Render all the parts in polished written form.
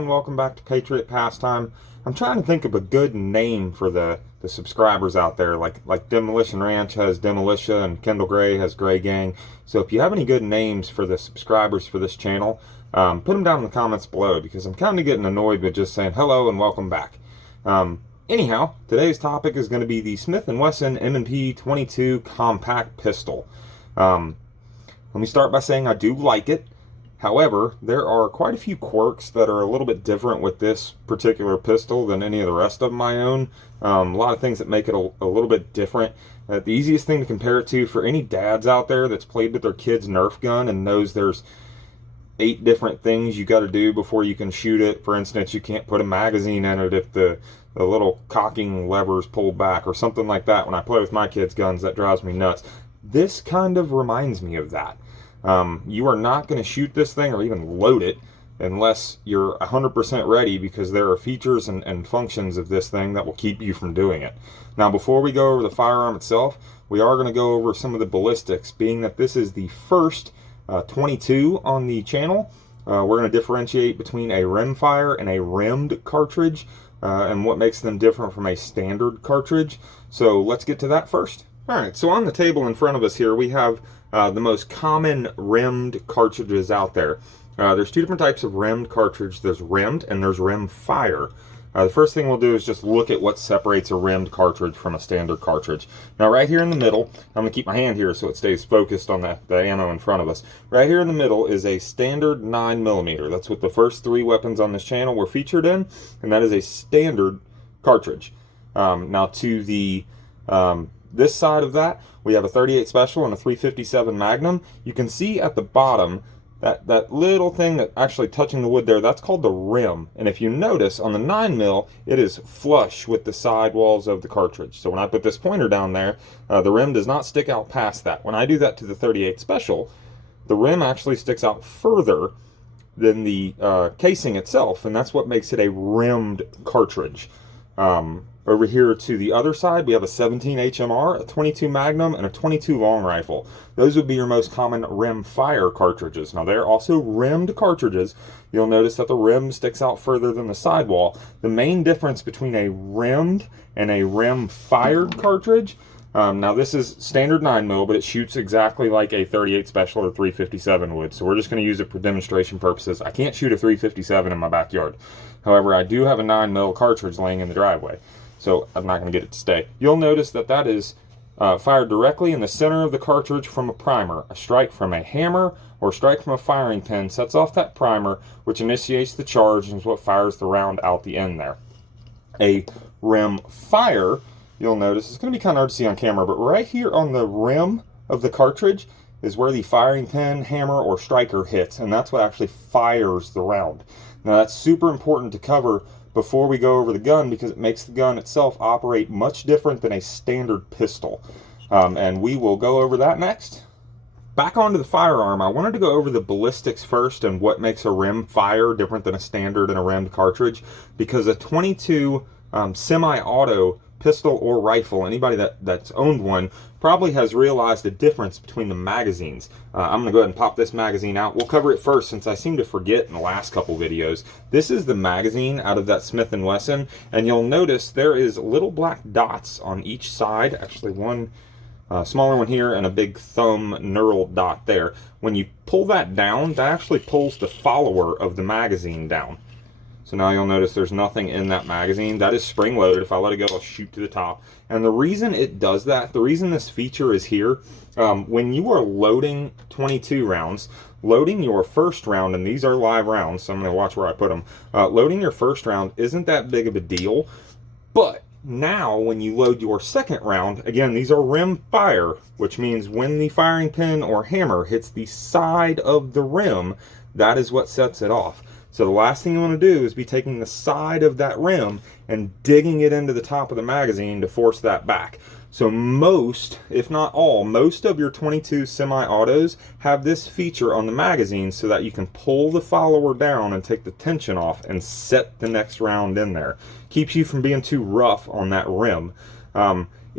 and welcome back to Patriot Pastime. I'm trying to think of a good name for the subscribers out there, like Demolition Ranch has Demolition and Kendall Gray has Gray Gang. So if you have any good names for the subscribers for this channel, put them down in the comments below, because I'm kind of getting annoyed with just saying hello and welcome back. Anyhow, today's topic is going to be the Smith & Wesson M&P 22 compact pistol. Let me start by saying I do like it. However, there are quite a few quirks that are a little bit different with this particular pistol than any of the rest of my own. A lot of things that make it a little bit different. The easiest thing to compare it to for any dads out there that's played with their kid's Nerf gun and knows there's 8 different things you got to do before you can shoot it. For instance, you can't put a magazine in it if the little cocking lever's pulled back or something like that. When I play with my kids' guns, that drives me nuts. This kind of reminds me of that. You are not going to shoot this thing or even load it unless you're 100% ready, because there are features and functions of this thing that will keep you from doing it. Now, before we go over the firearm itself, we are going to go over some of the ballistics, being that this is the first 22 on the channel. We're going to differentiate between a rimfire and a rimmed cartridge, and what makes them different from a standard cartridge. So let's get to that first. Alright, so on the table in front of us here, we have the most common rimmed cartridges out there. There's 2 different types of rimmed cartridge. There's rimmed and there's rimfire. The first thing we'll do is just look at what separates a rimmed cartridge from a standard cartridge. Now right here in the middle, I'm going to keep my hand here so it stays focused on the ammo in front of us. Right here in the middle is a standard 9mm. That's what the first 3 weapons on this channel were featured in, and that is a standard cartridge. Now to the this side of that, we have a 38 Special and a 357 Magnum. You can see at the bottom that little thing that actually touching the wood there, that's called the rim. And if you notice, on the 9mm, it is flush with the side walls of the cartridge. So when I put this pointer down there, the rim does not stick out past that. When I do that to the 38 Special, the rim actually sticks out further than the casing itself, and that's what makes it a rimmed cartridge. Over here to the other side, we have a 17 HMR, a 22 Magnum, and a 22 long rifle. Those would be your most common rimfire cartridges. Now, they're also rimmed cartridges. You'll notice that the rim sticks out further than the sidewall. The main difference between a rimmed and a rim-fired cartridge, now this is standard 9mm, but it shoots exactly like a 38 Special or 357 would, so we're just going to use it for demonstration purposes. I can't shoot a 357 in my backyard. However, I do have a 9mm cartridge laying in the driveway, so I'm not going to get it to stay. You'll notice that that is fired directly in the center of the cartridge from a primer. A strike from a hammer or a strike from a firing pin sets off that primer, which initiates the charge and is what fires the round out the end there. A rim fire, you'll notice, it's going to be kind of hard to see on camera, but right here on the rim of the cartridge is where the firing pin, hammer, or striker hits, and that's what actually fires the round. Now that's super important to cover before we go over the gun, because it makes the gun itself operate much different than a standard pistol. And we will go over that next. Back onto the firearm, I wanted to go over the ballistics first and what makes a rim fire different than a standard and a rimmed cartridge, because a 22 semi-auto pistol or rifle, anybody that's owned one probably has realized the difference between the magazines. I'm going to go ahead and pop this magazine out. We'll cover it first, since I seem to forget in the last couple videos. This is the magazine out of that Smith & Wesson, and you'll notice there is little black dots on each side. Actually, one smaller one here and a big thumb knurled dot there. When you pull that down, that actually pulls the follower of the magazine down. So now you'll notice there's nothing in that magazine. That is spring loaded. If I let it go, it'll shoot to the top. And the reason it does that, the reason this feature is here, when you are loading 22 rounds, loading your first round, and these are live rounds, so I'm going to watch where I put them. Loading your first round isn't that big of a deal, but now when you load your second round, again, these are rim fire, which means when the firing pin or hammer hits the side of the rim, that is what sets it off. So the last thing you want to do is be taking the side of that rim and digging it into the top of the magazine to force that back. So most, if not all, most of your 22 semi-autos have this feature on the magazine so that you can pull the follower down and take the tension off and set the next round in there. Keeps you from being too rough on that rim.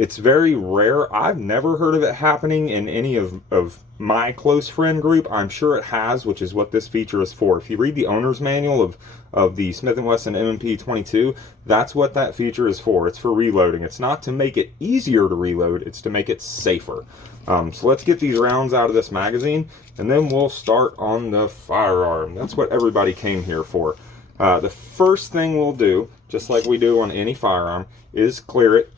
It's very rare. I've never heard of it happening in any of my close friend group. I'm sure it has, which is what this feature is for. If you read the owner's manual of the Smith & Wesson M&P 22, that's what that feature is for. It's for reloading. It's not to make it easier to reload, it's to make it safer. So let's get these rounds out of this magazine, and then we'll start on the firearm. That's what everybody came here for. The first thing we'll do, just like we do on any firearm, is clear it.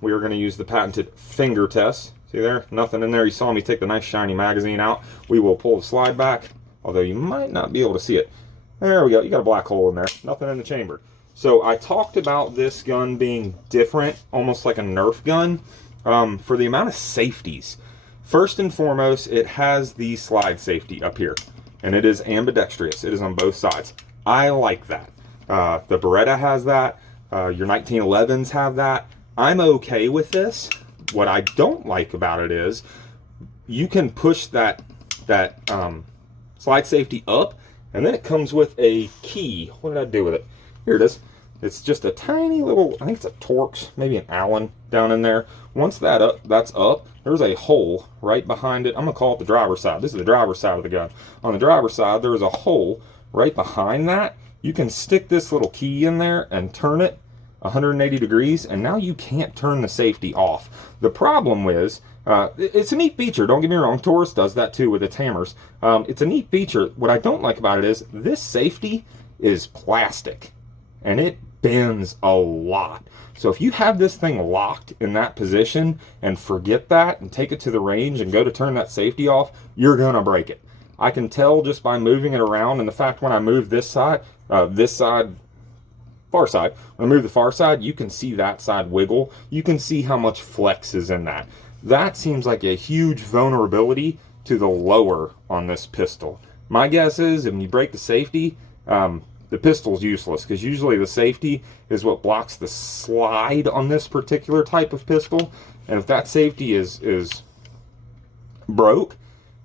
We are going to use the patented finger test. See there? Nothing in there. You saw me take the nice shiny magazine out. We will pull the slide back, although you might not be able to see it. There we go. You got a black hole in there. Nothing in the chamber. So I talked about this gun being different, almost like a Nerf gun, for the amount of safeties. First and foremost, it has the slide safety up here, and it is ambidextrous. It is on both sides. I like that. The Beretta has that. Your 1911s have that. I'm okay with this. What I don't like about it is you can push that slide safety up, and then it comes with a key. What did I do with it? Here it is. It's just a tiny little, I think it's a Torx, maybe an Allen down in there. Once that's up, there's a hole right behind it. I'm going to call it the driver's side. This is the driver's side of the gun. On the driver's side, there is a hole right behind that. You can stick this little key in there and turn it 180 degrees, and now you can't turn the safety off. The problem is, it's a neat feature, don't get me wrong, Taurus does that too with its hammers. It's a neat feature. What I don't like about it is this safety is plastic, and it bends a lot. So if you have this thing locked in that position and forget that and take it to the range and go to turn that safety off, you're gonna break it. I can tell just by moving it around, and the fact when I move this side, far side, when I move the far side, you can see that side wiggle. You can see how much flex is in that. That seems like a huge vulnerability to the lower on this pistol. My guess is if you break the safety, the pistol's useless, because usually the safety is what blocks the slide on this particular type of pistol. And if that safety is broke,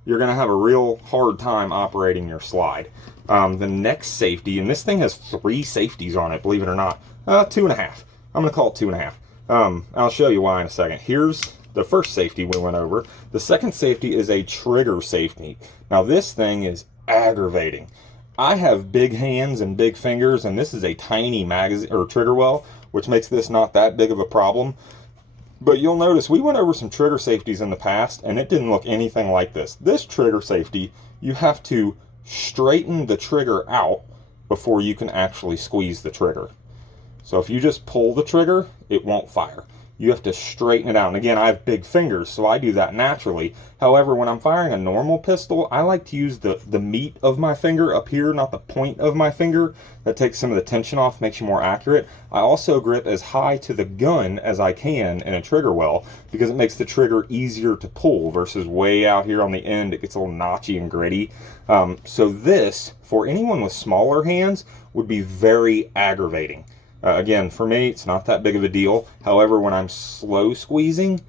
you're going to have a real hard time operating your slide. The next safety, and this thing has 3 safeties on it, believe it or not. 2.5. I'm going to call it 2.5. I'll show you why in a second. Here's the first safety we went over. The second safety is a trigger safety. Now this thing is aggravating. I have big hands and big fingers, and this is a tiny magazine or trigger well, which makes this not that big of a problem. But you'll notice we went over some trigger safeties in the past, and it didn't look anything like this. This trigger safety, you have to straighten the trigger out before you can actually squeeze the trigger. So if you just pull the trigger, it won't fire. You have to straighten it out. And again, I have big fingers, so I do that naturally. However, when I'm firing a normal pistol, I like to use the meat of my finger up here, not the point of my finger. That takes some of the tension off, makes you more accurate. I also grip as high to the gun as I can in a trigger well, because it makes the trigger easier to pull versus way out here on the end. It gets a little notchy and gritty. So this, for anyone with smaller hands, would be very aggravating. Again, for me, it's not that big of a deal. However, when I'm slow squeezing,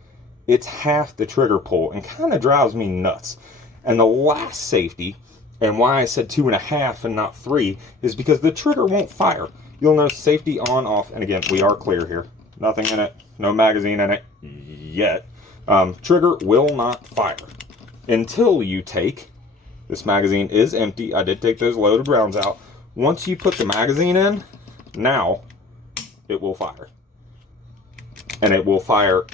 it's half the trigger pull and kind of drives me nuts. And the last safety, and why I said 2.5 and not 3, is because the trigger won't fire. You'll notice safety on, off, and again, we are clear here. Nothing in it, no magazine in it yet. Trigger will not fire until you take, this magazine is empty. I did take those loaded rounds out. Once you put the magazine in, now it will fire. And it will fire,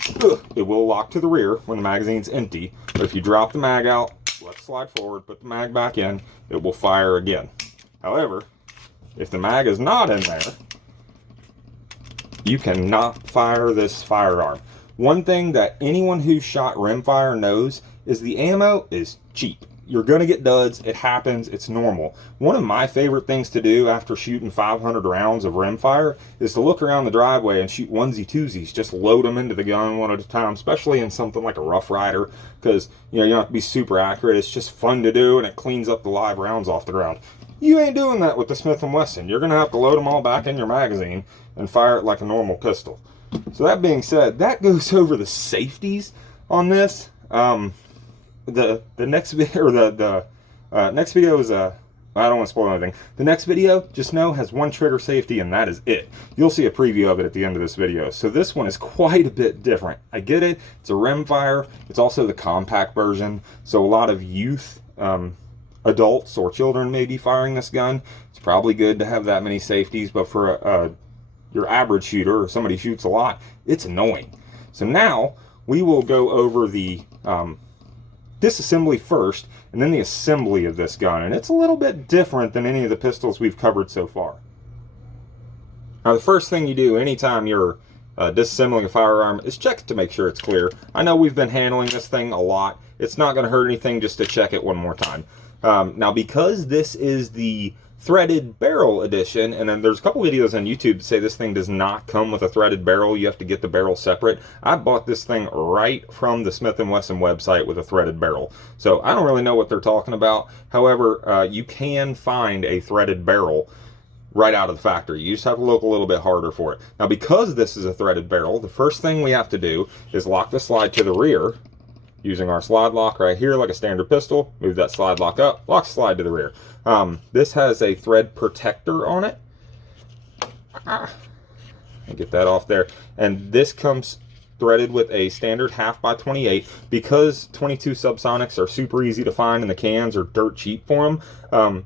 it will lock to the rear when the magazine's empty. But if you drop the mag out, let's slide forward, put the mag back in, it will fire again. However, if the mag is not in there, you cannot fire this firearm. One thing that anyone who shot Rimfire knows is the ammo is cheap. You're going to get duds. It happens. It's normal. One of my favorite things to do after shooting 500 rounds of Rimfire is to look around the driveway and shoot onesie-twosies. Just load them into the gun one at a time, especially in something like a Rough Rider, because you don't have to be super accurate. It's just fun to do, and it cleans up the live rounds off the ground. You ain't doing that with the Smith & Wesson. You're going to have to load them all back in your magazine and fire it like a normal pistol. So that being said, that goes over the safeties on this. The next video, next video is I don't want to spoil anything. The next video, just know, has one trigger safety, and that is it. You'll see a preview of it at the end of this video. So this one is quite a bit different. I get it. It's a Rimfire. It's also the compact version. So a lot of youth, adults or children may be firing this gun. It's probably good to have that many safeties, but for your average shooter or somebody who shoots a lot, it's annoying. So now we will go over the disassembly first, and then the assembly of this gun, and it's a little bit different than any of the pistols we've covered so far. Now, the first thing you do anytime you're disassembling a firearm is check it to make sure it's clear. I know we've been handling this thing a lot. It's not going to hurt anything just to check it one more time. Now, because this is the threaded barrel edition, and then there's a couple videos on YouTube that say this thing does not come with a threaded barrel. You have to get the barrel separate. I bought this thing right from the Smith & Wesson website with a threaded barrel. So I don't really know what they're talking about. However, you can find a threaded barrel right out of the factory. You just have to look a little bit harder for it. Now, because this is a threaded barrel, the first thing we have to do is lock the slide to the rear using our slide lock right here, like a standard pistol. Move that slide lock up, lock slide to the rear. This has a thread protector on it. And get that off there. And this comes threaded with a standard 1/2x28. Because 22 subsonics are super easy to find and the cans are dirt cheap for them,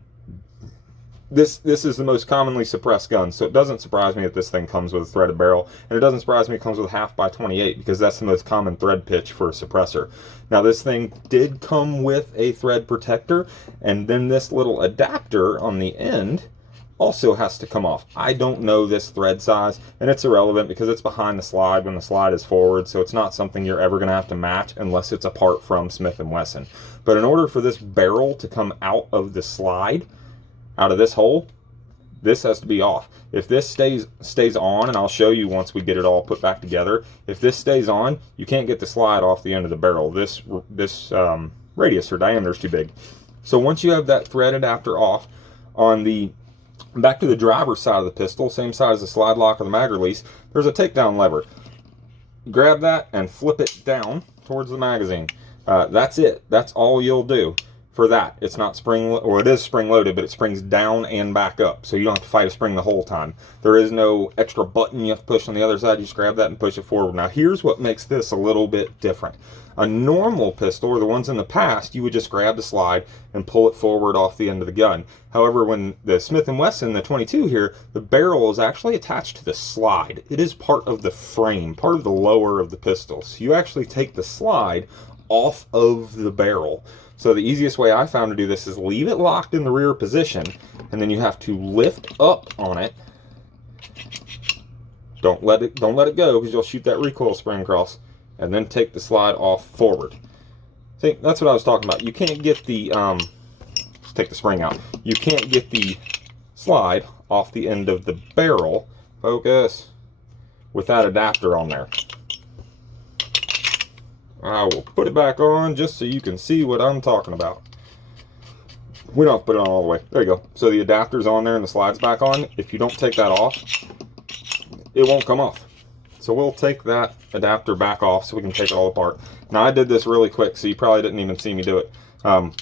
this is the most commonly suppressed gun, so it doesn't surprise me that this thing comes with a threaded barrel, and it doesn't surprise me it comes with a 1/2x28, because that's the most common thread pitch for a suppressor. Now, this thing did come with a thread protector, and then this little adapter on the end also has to come off. I don't know this thread size, and it's irrelevant because it's behind the slide when the slide is forward, so it's not something you're ever going to have to match unless it's a part from Smith & Wesson. But in order for this barrel to come out of the slide, out of this hole, this has to be off. If this stays on, and I'll show you once we get it all put back together, if this stays on, you can't get the slide off the end of the barrel. This radius or diameter is too big. So once you have that thread adapter off, on the back to the driver's side of the pistol, same side as the slide lock or the mag release, there's a takedown lever. Grab that and flip it down towards the magazine. That's it. That's all you'll do. For that, it's not spring, or it is spring loaded, but it springs down and back up, so you don't have to fight a spring the whole time. There is no extra button you have to push on the other side. You just grab that and push it forward. Now, here's what makes this a little bit different. A normal pistol, or the ones in the past, you would just grab the slide and pull it forward off the end of the gun. However, when the Smith & Wesson, the 22 here, the barrel is actually attached to the slide. It is part of the frame, part of the lower of the pistol. So you actually take the slide off of the barrel. So the easiest way I found to do this is leave it locked in the rear position, and then you have to lift up on it. Don't let it go, because you'll shoot that recoil spring across, and then take the slide off forward. See, that's what I was talking about. You can't get the let's take the spring out. You can't get the slide off the end of the barrel. Focus. With that adapter on there. I will put it back on just so you can see what I'm talking about. We don't have to put it on all the way. There you go. So the adapter's on there and the slide's back on. If you don't take that off, it won't come off. So we'll take that adapter back off so we can take it all apart. Now, I did this really quick, so you probably didn't even see me do it.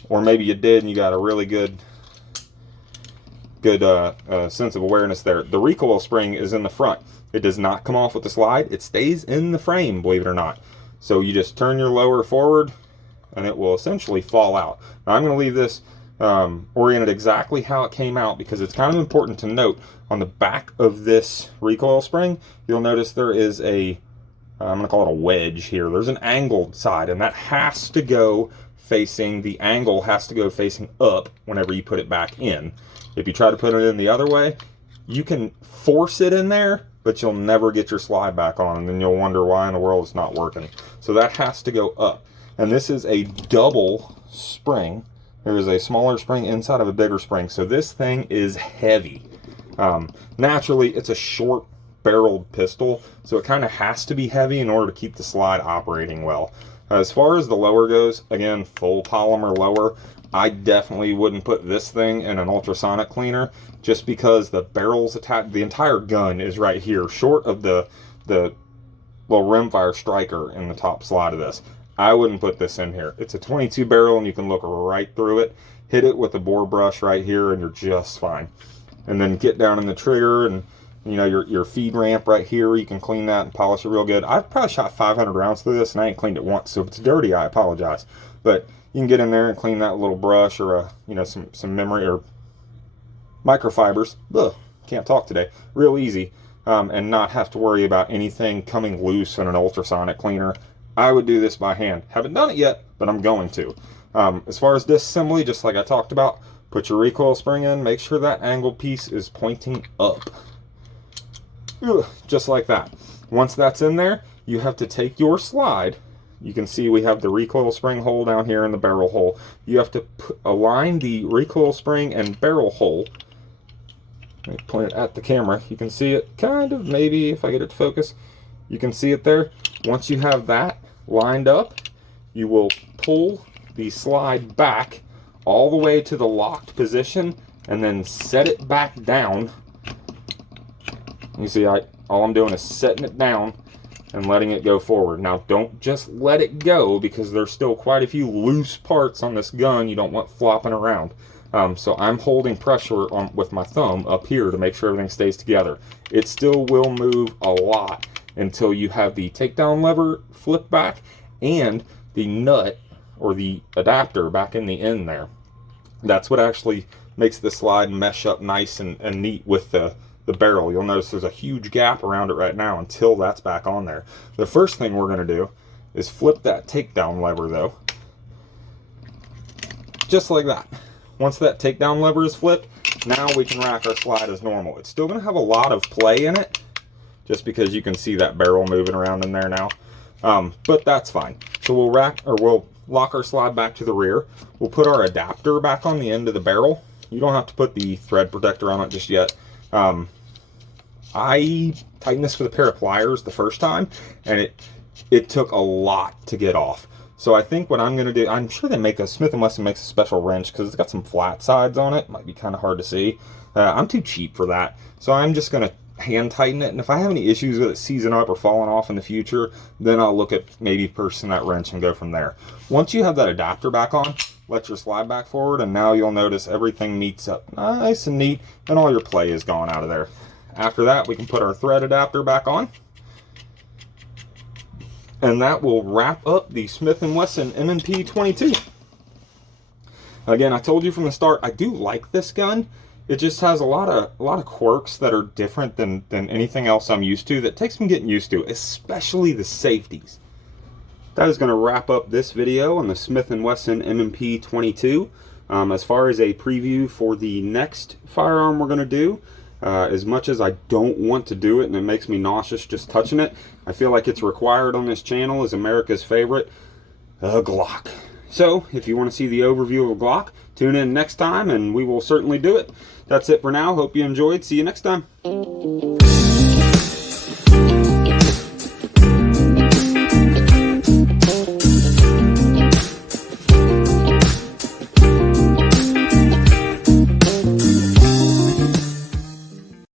Or maybe you did and you got a really good sense of awareness there. The recoil spring is in the front. It does not come off with the slide. It stays in the frame, believe it or not. So you just turn your lower forward and it will essentially fall out. Now, I'm going to leave this oriented exactly how it came out, because it's kind of important to note on the back of this recoil spring, you'll notice there is a, I'm going to call it a wedge here. There's an angled side, and that has to go facing, the angle has to go facing up whenever you put it back in. If you try to put it in the other way, you can force it in there, but you'll never get your slide back on, and then you'll wonder why in the world it's not working. So that has to go up. And this is a double spring. There is a smaller spring inside of a bigger spring. So this thing is heavy. Naturally, it's a short barreled pistol, so it kind of has to be heavy in order to keep the slide operating well. As far as the lower goes, again, full polymer lower. I definitely wouldn't put this thing in an ultrasonic cleaner, just because the barrel's attached, the entire gun is right here, short of the little rimfire striker in the top slide of this. I wouldn't put this in here. It's a 22 barrel and you can look right through it. Hit it with the bore brush right here and you're just fine. And then get down in the trigger and you know your feed ramp right here. You can clean that and polish it real good. I've probably shot 500 rounds through this and I ain't cleaned it once. So if it's dirty, I apologize. But you can get in there and clean that little brush or a, you know, some memory or microfibers. Ugh, can't talk today. Real easy. And not have to worry about anything coming loose in an ultrasonic cleaner. I would do this by hand. Haven't done it yet, but I'm going to. As far as disassembly, just like I talked about, put your recoil spring in. Make sure that angle piece is pointing up. Ugh, just like that. Once that's in there, you have to take your slide. You can see we have the recoil spring hole down here in the barrel hole. You have to align the recoil spring and barrel hole. Let me point it at the camera. You can see it kind of, maybe if I get it to focus. You can see it there. Once you have that lined up, you will pull the slide back all the way to the locked position and then set it back down. You see, all I'm doing is setting it down and letting it go forward. Now, don't just let it go because there's still quite a few loose parts on this gun you don't want flopping around. So I'm holding pressure on with my thumb up here to make sure everything stays together. It still will move a lot until you have the takedown lever flip back and the nut or the adapter back in the end there. That's what actually makes the slide mesh up nice and neat with the barrel. You'll notice there's a huge gap around it right now until that's back on there. The first thing we're going to do is flip that takedown lever though. Just like that. Once that takedown lever is flipped, now we can rack our slide as normal. It's still going to have a lot of play in it, just because you can see that barrel moving around in there now. But that's fine. So we'll lock our slide back to the rear. We'll put our adapter back on the end of the barrel. You don't have to put the thread protector on it just yet. I tightened this with a pair of pliers the first time, and it took a lot to get off. So I think what I'm going to do, I'm sure they make Smith & Wesson makes a special wrench because it's got some flat sides on it. Might be kind of hard to see. I'm too cheap for that. So I'm just going to hand tighten it. And if I have any issues with it seizing up or falling off in the future, then I'll look at maybe purchasing that wrench and go from there. Once you have that adapter back on, let your slide back forward. And now you'll notice everything meets up nice and neat and all your play is gone out of there. After that, we can put our thread adapter back on. And that will wrap up the Smith & Wesson M&P 22. Again, I told you from the start, I do like this gun. It just has a lot of quirks that are different than anything else I'm used to. That takes some getting used to, especially the safeties. That is going to wrap up this video on the Smith & Wesson M&P 22. As far as a preview for the next firearm we're going to do, as much as I don't want to do it and it makes me nauseous just touching it, I feel like it's required on this channel as America's favorite, a Glock. So if you want to see the overview of a Glock, tune in next time and we will certainly do it. That's it for now. Hope you enjoyed. See you next time.